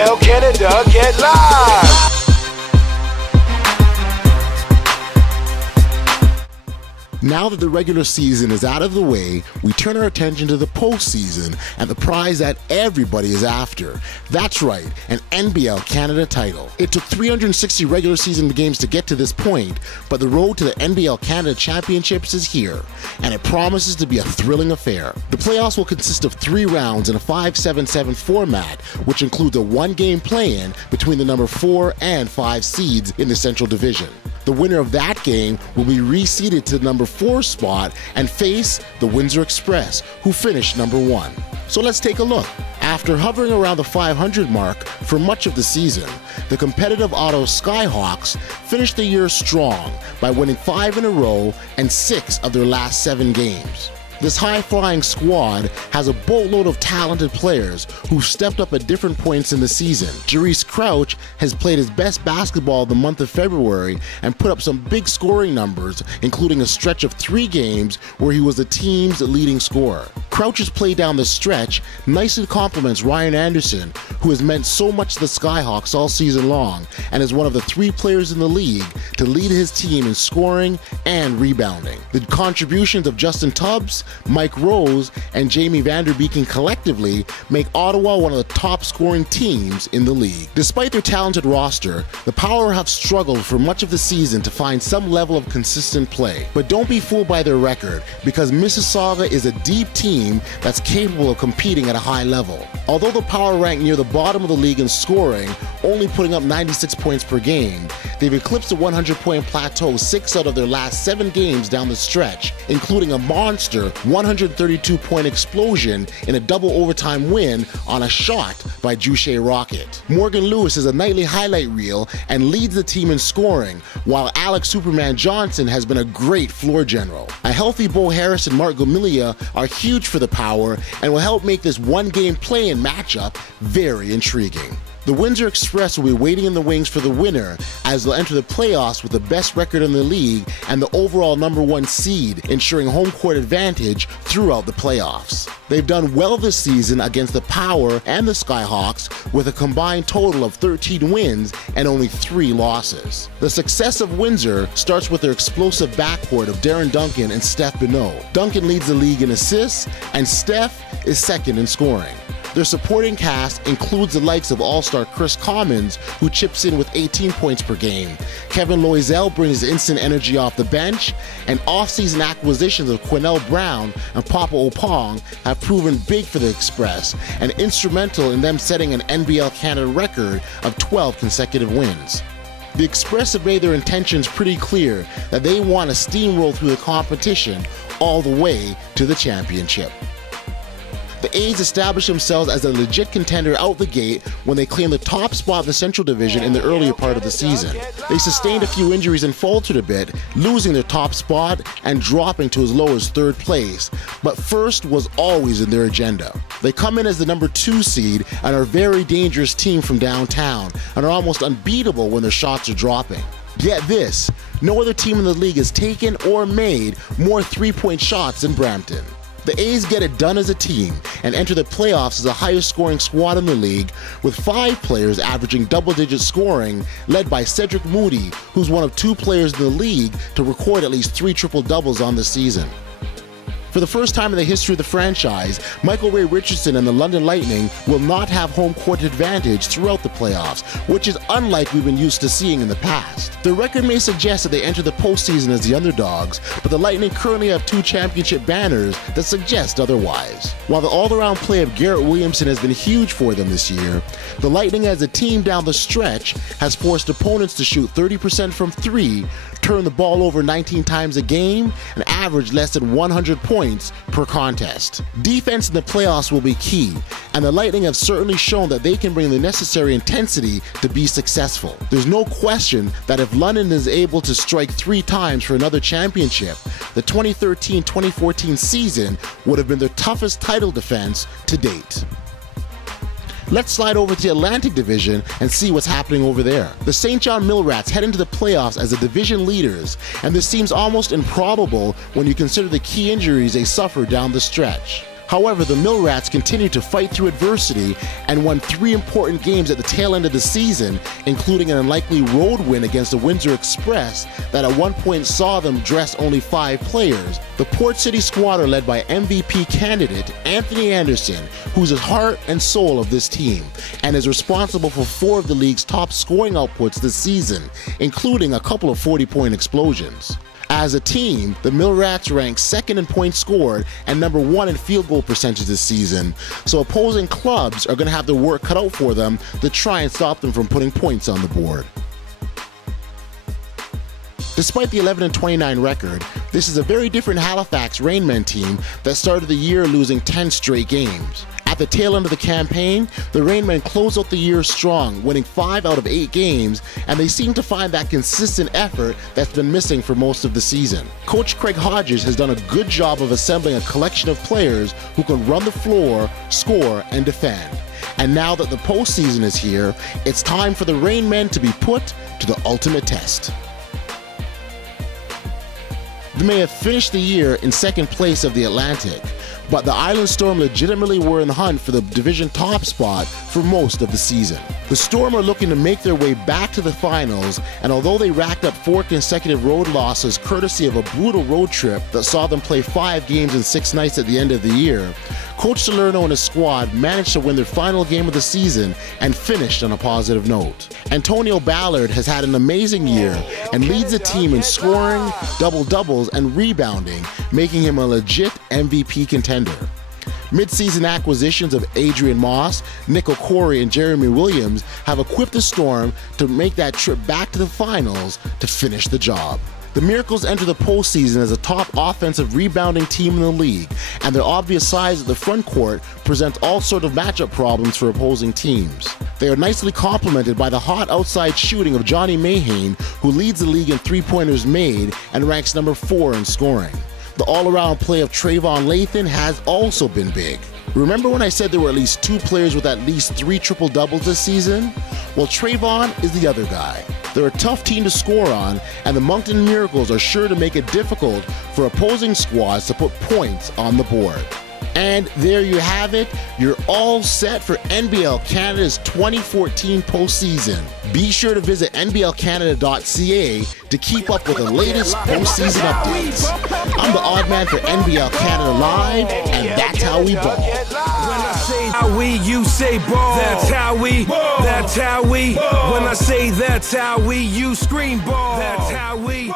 NBL Canada, get live! Now that the regular season is out of the way, we turn our attention to the postseason and the prize that everybody is after. That's right, an NBL Canada title. It took 360 regular season games to get to this point, but the road to the NBL Canada Championships is here, and it promises to be a thrilling affair. The playoffs will consist of 3 rounds in a 5-7-7 format, which includes a 1-game play-in between the number 4 and 5 seeds in the Central Division. The winner of that game will be reseeded to the number 4 spot and face the Windsor Express, who finished number 1. So let's take a look. After hovering around the 500 mark for much of the season, the competitive Ottawa Skyhawks finished the year strong by winning 5 in a row and 6 of their last 7 games. This high-flying squad has a boatload of talented players who've stepped up at different points in the season. Jarice Crouch has played his best basketball the month of February and put up some big scoring numbers, including a stretch of 3 games where he was the team's leading scorer. Crouch's play down the stretch nicely complements Ryan Anderson, who has meant so much to the Skyhawks all season long and is one of the 3 players in the league to lead his team in scoring and rebounding. The contributions of Justin Tubbs, Mike Rose, and Jamie Vanderbeeken collectively make Ottawa one of the top scoring teams in the league. Despite their talented roster, the Power have struggled for much of the season to find some level of consistent play. But don't be fooled by their record, because Mississauga is a deep team that's capable of competing at a high level. Although the Power rank near the bottom of the league in scoring, only putting up 96 points per game, they've eclipsed the 100-point plateau 6 out of their last 7 games down the stretch, including a monster 132-point explosion in a double overtime win on a shot by Juche Rocket. Morgan Lewis is a nightly highlight reel and leads the team in scoring, while Alex Superman Johnson has been a great floor general. A healthy Bo Harris and Mark Gomilia are huge for the Power and will help make this 1-game play-in matchup very intriguing. The Windsor Express will be waiting in the wings for the winner, as they'll enter the playoffs with the best record in the league and the overall number 1 seed, ensuring home court advantage throughout the playoffs. They've done well this season against the Power and the Skyhawks, with a combined total of 13 wins and only 3 losses. The success of Windsor starts with their explosive backcourt of Darren Duncan and Steph Benoit. Duncan leads the league in assists, and Steph is second in scoring. Their supporting cast includes the likes of all-star Chris Commons, who chips in with 18 points per game. Kevin Loisel brings instant energy off the bench, and off-season acquisitions of Quinnell Brown and Papa Opong have proven big for the Express and instrumental in them setting an NBL Canada record of 12 consecutive wins. The Express have made their intentions pretty clear that they want to steamroll through the competition all the way to the championship. The A's established themselves as a legit contender out the gate when they claimed the top spot in the Central Division in the earlier part of the season. They sustained a few injuries and faltered a bit, losing their top spot and dropping to as low as 3rd place, but first was always in their agenda. They come in as the number 2 seed and are a very dangerous team from downtown and are almost unbeatable when their shots are dropping. Get this, no other team in the league has taken or made more 3-point shots than Brampton. The A's get it done as a team and enter the playoffs as the highest scoring squad in the league, with 5 players averaging double-digit scoring, led by Cedric Moody, who's one of 2 players in the league to record at least 3 triple-doubles on the season. For the first time in the history of the franchise, Michael Ray Richardson and the London Lightning will not have home court advantage throughout the playoffs, which is unlike we've been used to seeing in the past. The record may suggest that they enter the postseason as the underdogs, but the Lightning currently have 2 championship banners that suggest otherwise. While the all-around play of Garrett Williamson has been huge for them this year, the Lightning as a team down the stretch has forced opponents to shoot 30% from 3, turn the ball over 19 times a game, and average less than 100 points per contest. Defense in the playoffs will be key, and the Lightning have certainly shown that they can bring the necessary intensity to be successful. There's no question that if London is able to strike 3 times for another championship, the 2013-2014 season would have been their toughest title defense to date. Let's slide over to the Atlantic Division and see what's happening over there. The St. John Millrats head into the playoffs as the division leaders, and this seems almost improbable when you consider the key injuries they suffered down the stretch. However, the Mill Rats continued to fight through adversity and won 3 important games at the tail end of the season, including an unlikely road win against the Windsor Express that at one point saw them dress only 5 players. The Port City squad are led by MVP candidate Anthony Anderson, who's the heart and soul of this team, and is responsible for 4 of the league's top scoring outputs this season, including a couple of 40-point explosions. As a team, the Mill Rats rank 2nd in points scored and number 1 in field goal percentage this season, so opposing clubs are going to have their work cut out for them to try and stop them from putting points on the board. Despite the 11-29 record, this is a very different Halifax Rainmen team that started the year losing 10 straight games. At the tail end of the campaign, the Rainmen closed out the year strong, winning 5 out of 8 games, and they seem to find that consistent effort that's been missing for most of the season. Coach Craig Hodges has done a good job of assembling a collection of players who can run the floor, score, and defend. And now that the postseason is here, it's time for the Rainmen to be put to the ultimate test. They may have finished the year in 2nd place of the Atlantic, but the Island Storm legitimately were in the hunt for the division top spot for most of the season. The Storm are looking to make their way back to the finals, and although they racked up 4 consecutive road losses courtesy of a brutal road trip that saw them play 5 games in 6 nights at the end of the year, Coach Salerno and his squad managed to win their final game of the season and finished on a positive note. Antonio Ballard has had an amazing year and leads the team in scoring, double-doubles, and rebounding, making him a legit MVP contender. Mid-season acquisitions of Adrian Moss, Nick O'Corey, and Jeremy Williams have equipped the Storm to make that trip back to the finals to finish the job. The Miracles enter the postseason as a top offensive rebounding team in the league, and their obvious size at the front court presents all sorts of matchup problems for opposing teams. They are nicely complemented by the hot outside shooting of Johnny Mahane, who leads the league in 3-pointers made and ranks number 4 in scoring. The all-around play of Trayvon Lathan has also been big. Remember when I said there were at least 2 players with at least 3 triple-doubles this season? Well, Trayvon is the other guy. They're a tough team to score on, and the Moncton Miracles are sure to make it difficult for opposing squads to put points on the board. And there you have it. You're all set for NBL Canada's 2014 postseason. Be sure to visit nblcanada.ca to keep up with the latest postseason updates. I'm the odd man for NBL Canada Live, and that's how we ball. When I say how we, you say ball. That's how we, that's how we. When I say that's how we, you scream ball. That's how we.